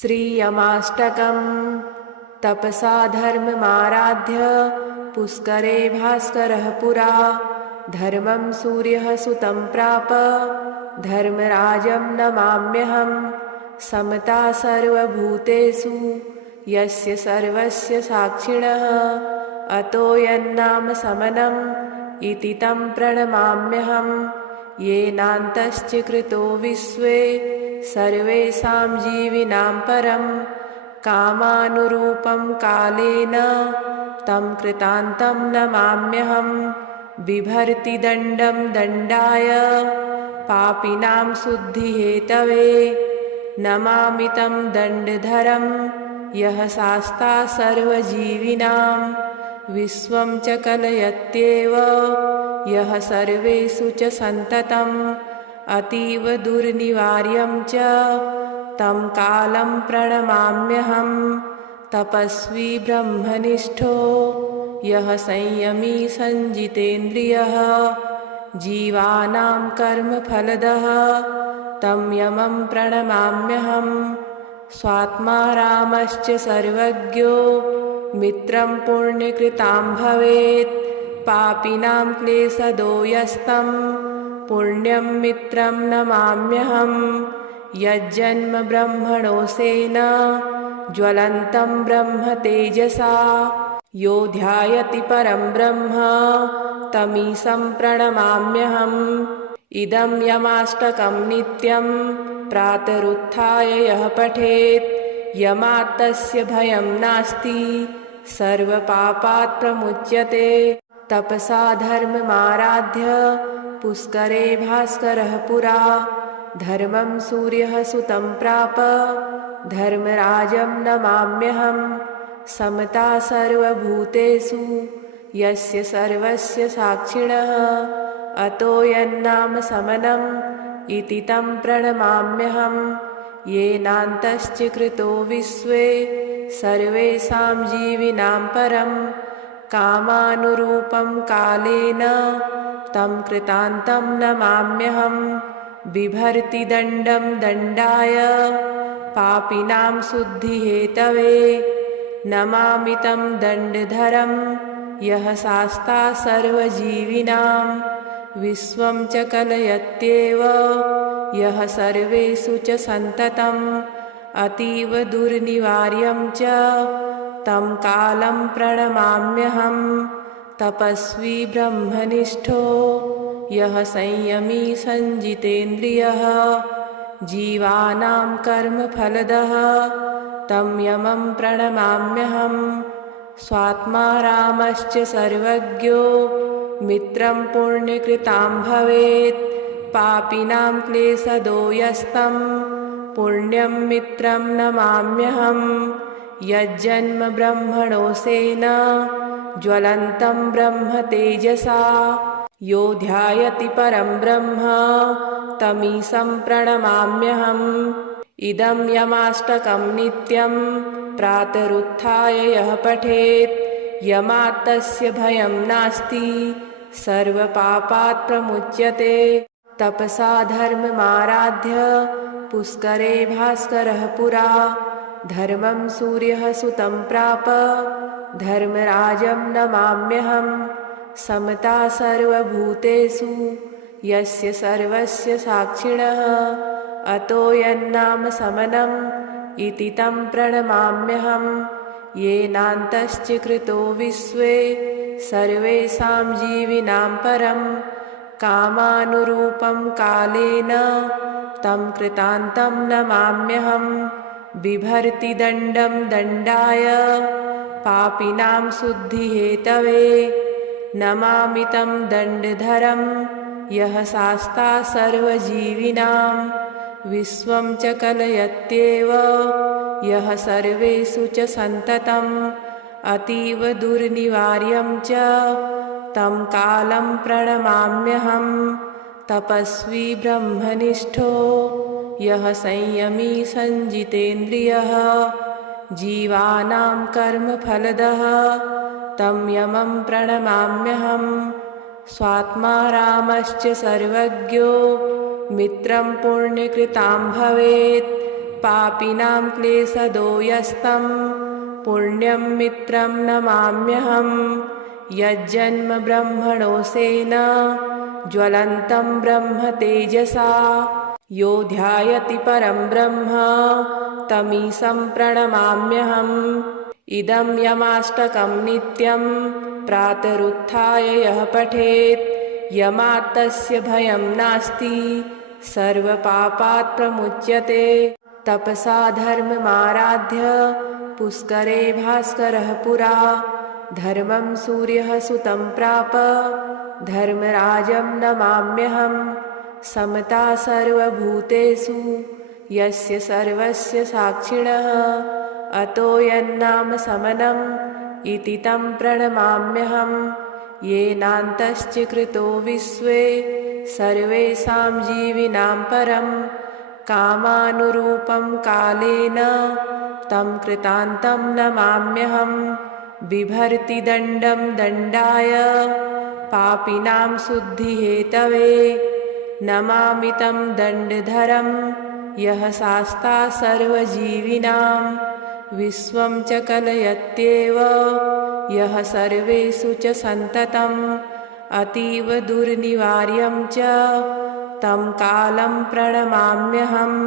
श्रियमाष्टकम् तपसा धर्ममाराध्य पुष्करे भास्करः पुरा धर्मं सूर्यः सुतं प्राप धर्मराजं नमाम्यहं समता सर्वभूतेषु यस्य सर्वस्य साक्षिणः अतो यन्नाम समनम् इति तं प्रणमाम्यहं येनान्तश्च कृतो विश्वे सर्वेषां जीविनां परं कामानुरूपं कालेन तं कृतान्तं नमाम्यहं बिभर्ति दण्डं दण्डाय पापिनां शुद्धिहेतवे नमामि तं दण्डधरं यः शास्ता सर्वजीविनां विश्वं च कलयत्येव यः सर्वेषु च सन्ततम् अतीव दुर्निवार्यं च तं कालं प्रणमाम्यहं तपस्वी ब्रह्मनिष्ठो यः संयमी संजितेन्द्रियः जीवानां कर्मफलदः तं यमं प्रणमाम्यहं स्वात्मा रामश्च सर्वज्ञो मित्रं पुण्यकृतां भवेत् पापिनां क्लेशदो यस्तं पुण्यं मित्रं नमाम्यहं यज्जन्म ब्रह्मणोऽसेन ज्वलन्तं ब्रह्म तेजसा यो ध्यायति परं ब्रह्म तमीशं प्रणमाम्यहम् इदं यमाष्टकं नित्यं प्रातरुत्थाय यः पठेत् यमात् तस्य भयं नास्ति सर्वपापात् प्रमुच्यते तपसा धर्ममाराध्य पुष्करे भास्करः पुरा धर्मं सूर्यः सुतं प्राप धर्मराजं नमाम्यहं समता सर्वभूतेषु यस्य सर्वस्य साक्षिणः अतो यन्नाम समनम् इति तं प्रणमाम्यहं येनान्तश्च कृतो विश्वे सर्वेषां जीविनां परं कामानुरूपं कालेन तं कृतान्तं नमाम्यहं बिभर्ति दण्डं दण्डाय पापिनां शुद्धिहेतवे नमामि तं दण्डधरं यः शास्ता सर्वजीविनां विश्वं च कलयत्येव यः सर्वेषु च सन्ततम् अतीव दुर्निवार्यं च तं कालं प्रणमाम्यहं तपस्वी ब्रह्मनिष्ठो यः संयमी संजितेन्द्रियः जीवानां कर्मफलदः तं यमं प्रणमाम्यहं स्वात्मा रामश्च सर्वज्ञो मित्रं पुण्यकृतां भवेत् पापिनां क्लेशदो यस्तं पुण्यं मित्रं नमाम्यहं यज्जन्म ब्रह्मणोऽसेन ज्वलन्तं ब्रह्म तेजसा यो ध्यायति परं ब्रह्म तमीशं प्रणमाम्यहम् इदं यमाष्टकं नित्यं प्रातरुत्थाय यः पठेत् यमात् तस्य भयं नास्ति सर्वपापात् प्रमुच्यते तपसा धर्ममाराध्य पुष्करे भास्करः पुरा धर्मं सूर्यः सुतं प्राप धर्मराजं नमाम्यहं समता सर्वभूतेषु यस्य सर्वस्य साक्षिणः अतो यन्नाम समनम् इति तं प्रणमाम्यहं येनान्तश्च कृतो विश्वे सर्वेषां जीविनां परं कामानुरूपं कालेन तं कृतान्तं नमाम्यहं बिभर्ति दण्डं दण्डाय पापिनां शुद्धिहेतवे नमामि तं दण्डधरं यः शास्ता सर्वजीविनां विश्वं च कलयत्येव यः सर्वेषु च सन्ततम् अतीव दुर्निवार्यं च तं कालं प्रणमाम्यहं तपस्वी ब्रह्मनिष्ठो यः संयमी संजितेन्द्रियः जीवानां कर्मफलदः तं यमं प्रणमाम्यहं स्वात्मा रामश्च सर्वज्ञो मित्रं पुण्यकृतां भवेत् पापिनां क्लेशदो यस्तं पुण्यं मित्रं नमाम्यहम्। यज्जन्म ब्रह्मणोऽसेन ज्वलन्तं ब्रह्म तेजसा यो ध्यायति परं ब्रह्म तमीशं प्रणमाम्यहम्। इदं यमाष्टकं नित्यं प्रातरुत्थाय यः पठेत् यमात् तस्य भयं नास्ति सर्वपापात् प्रमुच्यते। तपसा धर्ममाराध्य पुष्करे भास्करः पुरा धर्मं सूर्यः सुतं प्राप धर्मराजं नमाम्यहम्। समता सर्वभूतेषु यस्य सर्वस्य साक्षिणः अतो यन्नाम समनम् इति तं प्रणमाम्यहम्। येनान्तश्च कृतो विश्वे सर्वेषां जीविनां परं कामानुरूपं कालेन तं कृतान्तं नमाम्यहम्। बिभर्ति दण्डं दण्डाय पापिनां शुद्धिहेतवे नमामि तं दण्डधरं यः शास्ता सर्वजीविनां विश्वं च कलयत्येव यः सर्वेषु च सन्ततम् अतीव दुर्निवार्यं च तं कालं प्रणमाम्यहम्।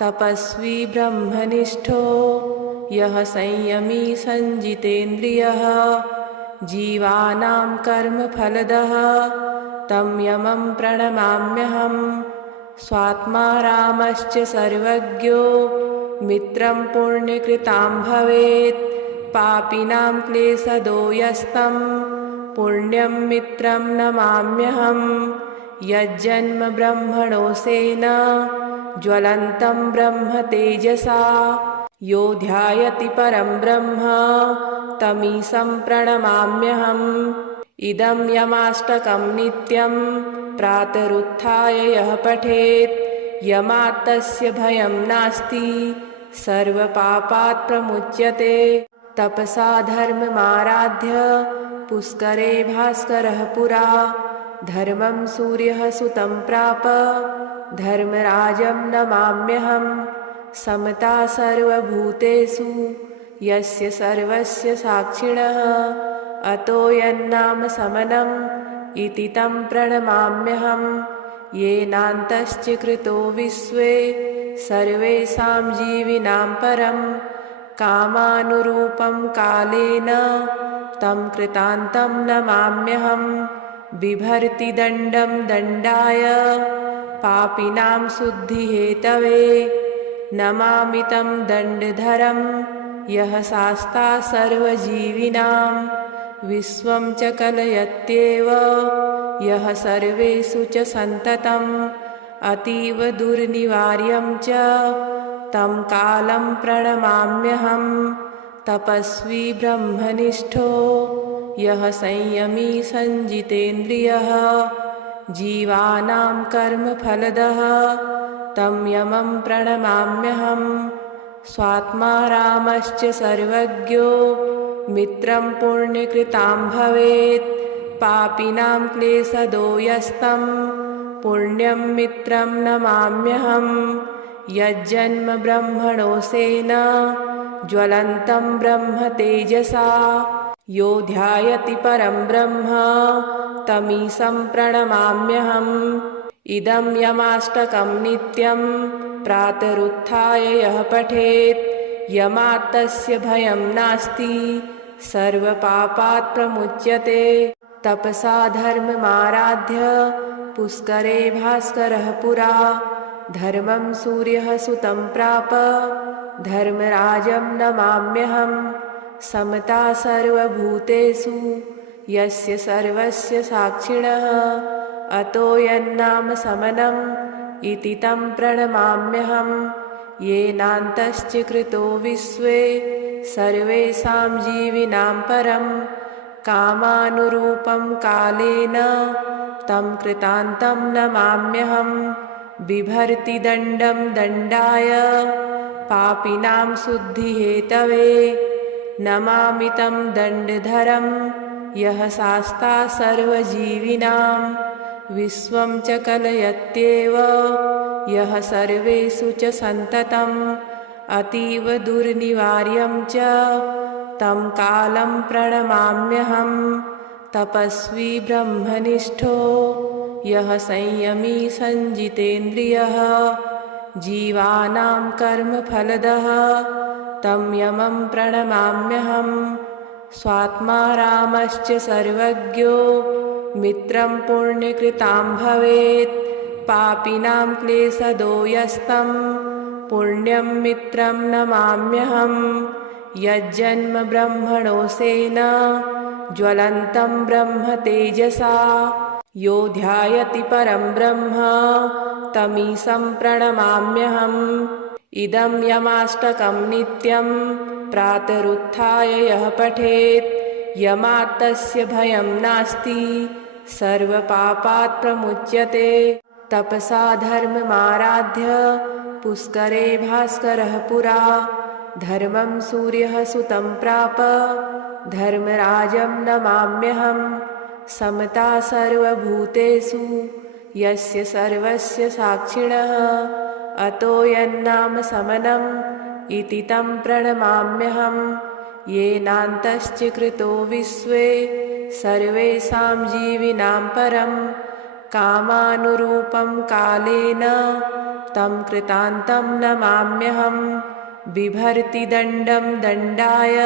तपस्वी ब्रह्मनिष्ठो यः संयमी संजितेन्द्रियः जीवानां कर्मफलदः तं यमं प्रणमाम्यहम्। स्वात्मा रामश्च सर्वज्ञो मित्रं पुण्यकृतां भवेत् पापिनां क्लेशदो यस्तं पुण्यं मित्रं नमाम्यहम्। यज्जन्म ब्रह्मणोऽसेन ज्वलन्तं ब्रह्म तेजसा यो ध्यायति परं ब्रह्म तमीशं प्रणमाम्यहम्। इदं यमाष्टकं नित्यं प्रातरुत्थाय यः पठेत् यमात् तस्य भयं नास्ति सर्वपापात् प्रमुच्यते। तपसा धर्ममाराध्य पुष्करे भास्करः पुरा धर्मं सूर्यः सुतं प्राप धर्मराजं नमाम्यहम्। समता सर्वभूतेषु यस्य सर्वस्य साक्षिणः अतो यन्नाम समनम् इति तं प्रणमाम्यहम्। येनान्तश्च कृतो विश्वे सर्वेषां जीविनां परं कामानुरूपं कालेन तं कृतान्तं नमाम्यहम्। बिभर्ति दण्डं दण्डाय पापिनां शुद्धिहेतवे नमामि तं दण्डधरं यः शास्ता सर्वजीविनां विश्वं च कलयत्येव यः सर्वेषु च सन्ततम् अतीव दुर्निवार्यं च तं कालं प्रणमाम्यहम्। तपस्वी ब्रह्मनिष्ठो यः संयमी संजितेन्द्रियः जीवानां कर्मफलदः तं यमं प्रणमाम्यहम्। स्वात्मा रामश्च सर्वज्ञो मित्रं पुण्यकृतां भवेत् पापिनां क्लेशदो यस्तं पुण्यं मित्रं नमाम्यहम्। यज्जन्म ब्रह्मणोऽसेन ज्वलन्तं ब्रह्म तेजसा यो ध्यायति परं ब्रह्म तमीशं प्रणमाम्यहम्। इदं यमाष्टकं नित्यं प्रातरुत्थाय यः पठेत् यमात् तस्य भयं नास्ति सर्वपापात् प्रमुच्यते। तपसा धर्ममाराध्य पुष्करे भास्करः पुरा धर्मं सूर्यः सुतं प्राप धर्मराजं नमाम्यहम्। समता सर्वभूतेषु यस्य सर्वस्य साक्षिणः अतो यन्नाम समनम् इति तं प्रणमाम्यहम्। येनान्तश्च कृतो विश्वे सर्वेषां जीविनां परं कामानुरूपं कालेन तं कृतान्तं नमाम्यहम्। बिभर्ति दण्डं दण्डाय पापिनां शुद्धिहेतवे नमामि तं दण्डधरं यः शास्ता सर्वजीविनां विश्वं च कलयत्येव यः सर्वेषु च सन्ततम् अतीव दुर्निवार्यं च तं कालं प्रणमाम्यहं। तपस्वी ब्रह्मनिष्ठो यः संयमी संजितेन्द्रियः जीवानां कर्मफलदः तं यमं प्रणमाम्यहम्। स्वात्मा रामश्च सर्वज्ञो मित्रं पुण्यकृतां भवेत्। पापिनां क्लेशदो यस्तं पुण्यं मित्रं नमाम्यहम्। यज्जन्म ब्रह्मणोऽसेन ज्वलन्तं ब्रह्म तेजसा यो ध्यायति परं ब्रह्म तमीशं प्रणमाम्यहम्। इदं यमाष्टकं नित्यं प्रातरुत्थाय यः पठेत् यमात् तस्य भयं नास्ति सर्वपापात् प्रमुच्यते। तपसा धर्ममाराध्य पुष्करे भास्करः पुरा धर्मं सूर्यः सुतं प्राप धर्मराजं नमाम्यहम्। समता सर्वभूतेषु यस्य सर्वस्य साक्षिणः अतो यन्नाम समनम् इति तं प्रणमाम्यहम्। येनान्तश्च कृतो विश्वे सर्वेषां जीविनां परं कामानुरूपं कालेन तं कृतान्तं नमाम्यहम्। बिभर्ति दण्डं दण्डाय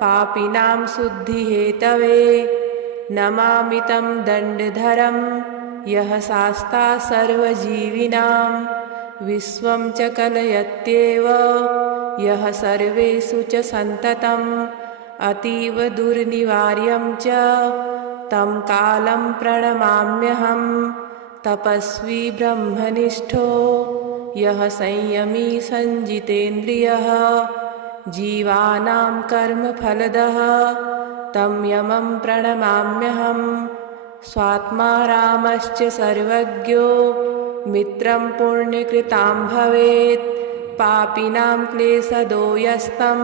पापिनां शुद्धिहेतवे नमामि तं दण्डधरं यः शास्ता सर्वजीविनां विश्वं च कलयत्येव यः सर्वेषु च सन्ततम् अतीव दुर्निवार्यं च तं कालं प्रणमाम्यहम्। तपस्वी ब्रह्मनिष्ठो यः संयमी संजितेन्द्रियः जीवानां कर्मफलदः तं यमं प्रणमाम्यहम्। स्वात्मा रामश्च सर्वज्ञो मित्रं पुण्यकृतां भवेत्। पापिनां क्लेशदो यस्तं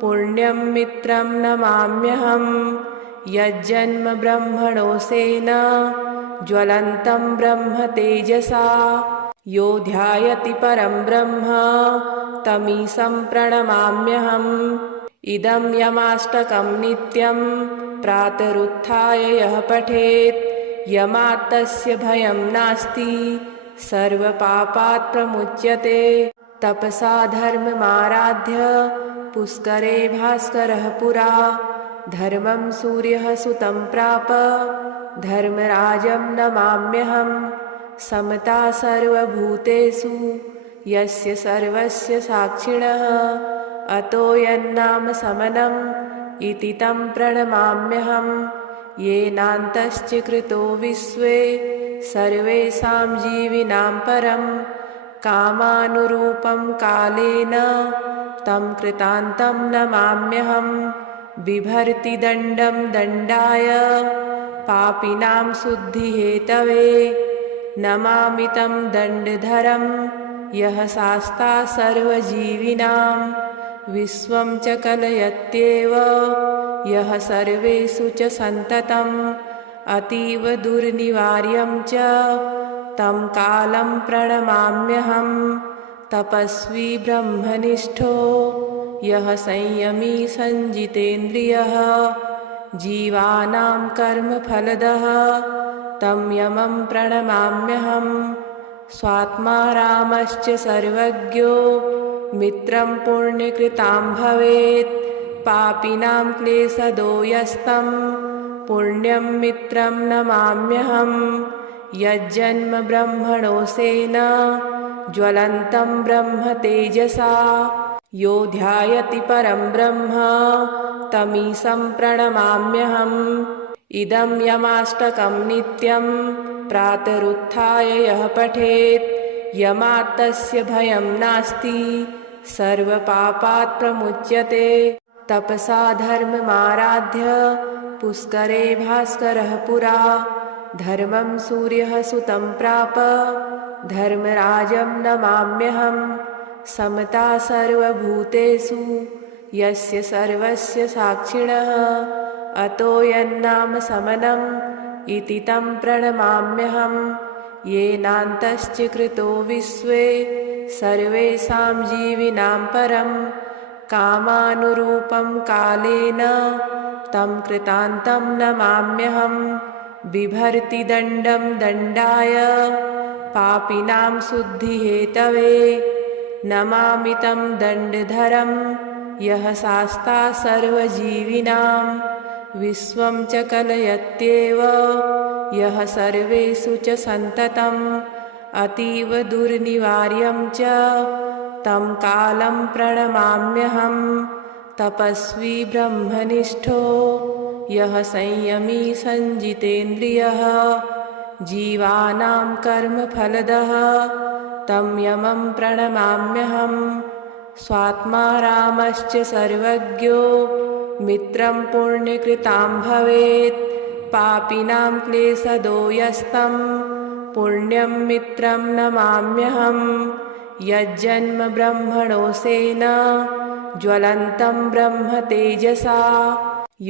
पुण्यं मित्रं नमाम्यहम्। यज्जन्म ब्रह्मणोऽसेन ज्वलन्तं ब्रह्म तेजसा यो ध्यायति परं ब्रह्म तमीशं प्रणमाम्यहम्। इदं यमाष्टकं नित्यं प्रातरुत्थाय यः पठेत् यमात् तस्य भयं नास्ति सर्वपापात् प्रमुच्यते। तपसा धर्ममाराध्य पुष्करे भास्करः पुरा धर्मं सूर्यः सुतं प्राप धर्मराजं नमाम्यहम्। समता सर्वभूतेषु यस्य सर्वस्य साक्षिणः अतो यन्नाम समनम् इति तं प्रणमाम्यहम्। येनान्तश्च कृतो विश्वे सर्वेषां जीविनां परं कामानुरूपं कालेन तं कृतान्तं नमाम्यहम्। बिभर्ति दण्डं दण्डाय पापिनां शुद्धिहेतवे नमामि तं दण्डधरं यः शास्ता सर्वजीविनां विश्वं च कलयत्येव यः सर्वेषु च सन्ततम् अतीव दुर्निवार्यं च तं कालं प्रणमाम्यहम्। तपस्वी ब्रह्मनिष्ठो यः संयमी संजितेन्द्रियः जीवानां कर्मफलदः तं यमं प्रणमाम्यहम्। स्वात्मा रामश्च सर्वज्ञो मित्रं पुण्यकृतां भवेत्। पापिनां क्लेशदो यस्तं पुण्यं मित्रं नमाम्यहम्। यज्जन्म ब्रह्मणोऽसेन ज्वलन्तं ब्रह्म तेजसा यो ध्यायति परं ब्रह्म तमीशं प्रणमाम्यहम्। इदं यमाष्टकं नित्यं प्रातरुत्थाय यः पठेत् यमात् तस्य भयं नास्ति सर्वपापात् प्रमुच्यते। तपसा धर्ममाराध्य पुष्करे भास्करः पुरा धर्मं सूर्यः सुतं प्राप धर्मराजं नमाम्यहम्। समता सर्वभूतेषु यस्य सर्वस्य साक्षिणः अतो यन्नाम समनम् इति तं प्रणमाम्यहम्। येनान्तश्च कृतो विश्वे सर्वेषां जीविनां परं कामानुरूपं कालेन तं कृतान्तं नमाम्यहं बिभर्ति दण्डं दण्डाय पापिनां शुद्धिहेतवे नमामि तं दण्डधरं यः शास्ता सर्वजीविनां विश्वं च कलयत्येव यः सर्वेषु च सन्ततम् अतीव दुर्निवार्यं च तं कालं प्रणमाम्यहं तपस्वी ब्रह्मनिष्ठो यः संयमी संजितेन्द्रियः जीवानां कर्मफलदः तं यमं प्रणमाम्यहं स्वात्मा रामश्च सर्वज्ञो मित्रं पुण्यकृतां भवेत् पापिनां क्लेशदो यस्तं पुण्यं मित्रं नमाम्यहं यज्जन्म ब्रह्मणोऽसेन ज्वलन्तं ब्रह्म तेजसा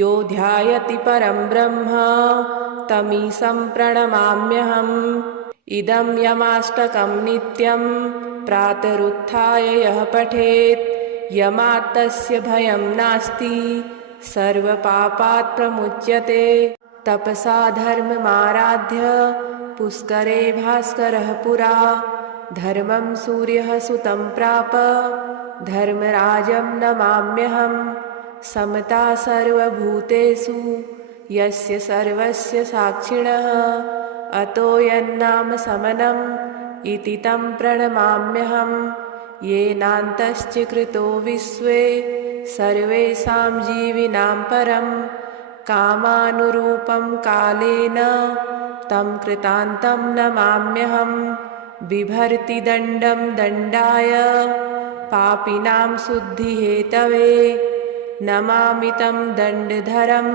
यो ध्यायति परं ब्रह्म तमीशं प्रणमाम्यहम् इदं यमाष्टकं नित्यं प्रातरुत्थाय यः पठेत् यमात् तस्य भयं नास्ति सर्वपापात् प्रमुच्यते तपसा धर्ममाराध्य पुष्करे भास्करः पुरा धर्मं सूर्यः सुतं प्राप धर्मराजं नमाम्यहं समता सर्वभूतेषु यस्य सर्वस्य साक्षिणः अतो यन्नाम समनम् इति तं प्रणमाम्यहं येनान्तश्च कृतो विश्वे सर्वेषां जीविनां परं कामानुरूपं कालेन तं कृतान्तं नमाम्यहं बिभर्ति दण्डं दण्डाय पापिनां शुद्धिहेतवे नमामि तं दण्डधरं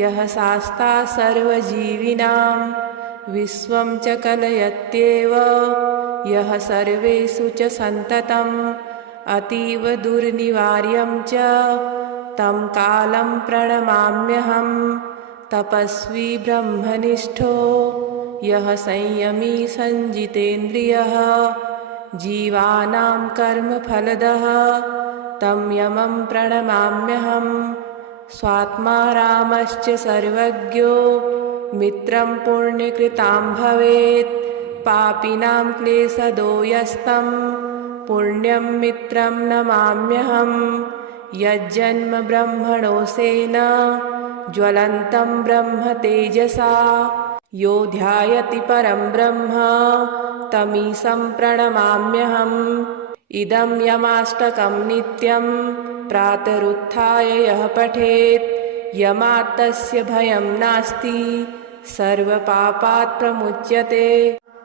यः शास्ता सर्वजीविनां विश्वं च कलयत्येव यः सर्वेषु च सन्ततम् अतीव दुर्निवार्यं च तं कालं प्रणमाम्यहं तपस्वी ब्रह्मनिष्ठो यः संयमी संजितेन्द्रियः जीवानां कर्मफलदः तं यमं प्रणमाम्यहं स्वात्मा रामश्च सर्वज्ञो मित्रं पुण्यकृतां भवेत् पापिनां क्लेशदो यस्तं पुण्यं मित्रं नमाम्यहं यज्जन्म ब्रह्मणोऽसेन ज्वलन्तं ब्रह्म तेजसा यो ध्यायति परं ब्रह्म तमीशं प्रणमाम्यहम् इदं यमाष्टकं नित्यं प्रातरुत्थाय यः पठेत् यमात् तस्य भयं नास्ति सर्वपापात् प्रमुच्यते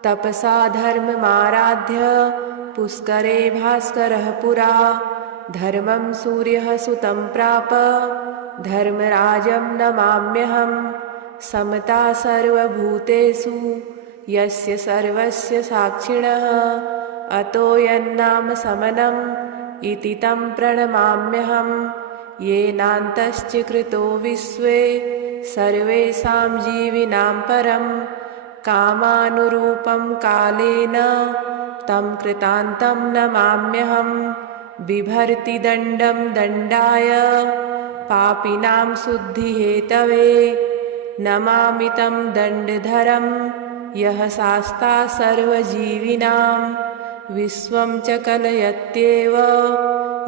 तपसा धर्ममाराध्य पुष्करे भास्करः पुरा धर्मं सूर्यः सुतं प्राप धर्मराजं नमाम्यहं समता सर्वभूतेषु यस्य सर्वस्य साक्षिणः अतो यन्नाम समनम् इति तं प्रणमाम्यहं येनान्तश्च कृतो विश्वे सर्वेषां जीविनां परं कामानुरूपं कालेन तं कृतान्तं नमाम्यहं बिभर्ति दण्डं दण्डाय पापिनां शुद्धिहेतवे नमामि तं दण्डधरं यः शास्ता सर्वजीविनां विश्वं च कलयत्येव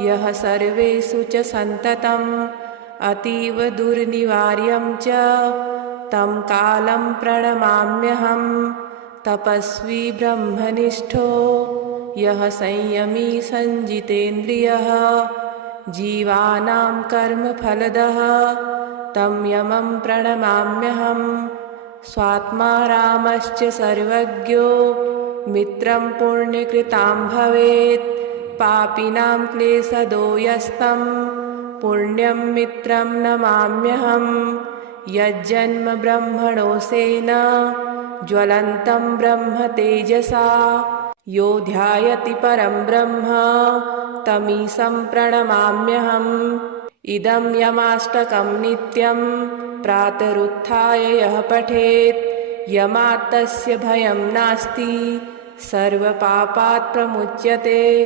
यः सर्वेषु च सन्ततम् अतीव दुर्निवार्यं च तं कालं प्रणमाम्यहं तपस्वी ब्रह्मनिष्ठो यः संयमी संजितेन्द्रियः जीवानां कर्मफलदः तं यमं प्रणमाम्यहं स्वात्मा रामश्च सर्वज्ञो मित्रं पुण्यकृतां भवेत् पापिनां क्लेशदो यस्तं पुण्यं मित्रं नमाम्यहं यज्जन्म ब्रह्मणोऽसेन ज्वलन्तं ब्रह्म तेजसा यो ध्यायति परं ब्रह्म तमीशं प्रणमाम्यहम् इदं यमाष्टकं नित्यं प्रातरुत्थाय यः पठेत् यमात् तस्य भयं नास्ति सर्वपापात् प्रमुच्यते।